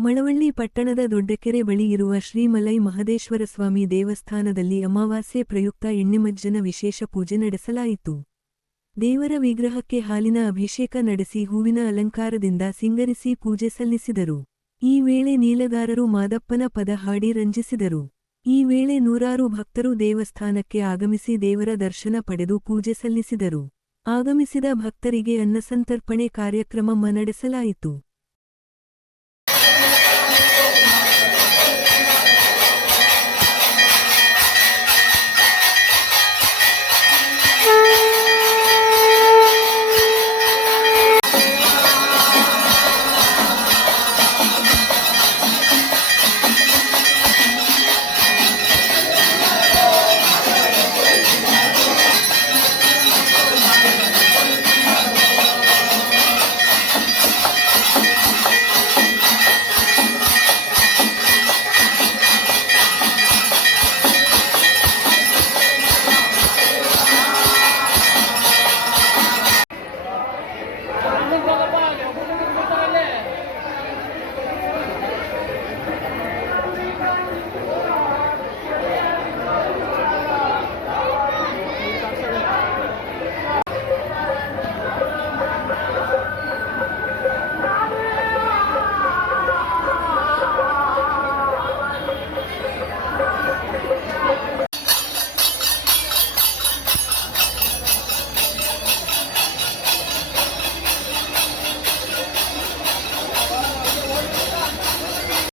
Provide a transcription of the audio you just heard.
ಮಳವಳ್ಳಿ ಪಟ್ಟಣದ ದೊಡ್ಡಕೆರೆ ಬಳಿ ಇರುವ ಶ್ರೀ ಮಲೈ ಮಹದೇಶ್ವರಸ್ವಾಮಿ ದೇವಸ್ಥಾನದಲ್ಲಿ ಅಮಾವಾಸ್ಯೆ ಪ್ರಯುಕ್ತ ಎಣ್ಣಿಮಜ್ಜನ ವಿಶೇಷ ಪೂಜೆ ನಡೆಸಲಾಯಿತು. ದೇವರ ವಿಗ್ರಹಕ್ಕೆ ಹಾಲಿನ ಅಭಿಷೇಕ ನಡೆಸಿ ಹೂವಿನ ಅಲಂಕಾರದಿಂದ ಸಿಂಗರಿಸಿ ಪೂಜೆ ಸಲ್ಲಿಸಿದರು. ಈ ವೇಳೆ ನೀಲಗಾರರು ಮಾದಪ್ಪನ ಪದ ಹಾಡಿ ರಂಜಿಸಿದರು. ಈ ವೇಳೆ ನೂರಾರು ಭಕ್ತರು ದೇವಸ್ಥಾನಕ್ಕೆ ಆಗಮಿಸಿ ದೇವರ ದರ್ಶನ ಪಡೆದು ಪೂಜೆ ಸಲ್ಲಿಸಿದರು. ಆಗಮಿಸಿದ ಭಕ್ತರಿಗೆ ಅನ್ನಸಂತರ್ಪಣೆ ಕಾರ್ಯಕ್ರಮ ನಡೆಸಲಾಯಿತು.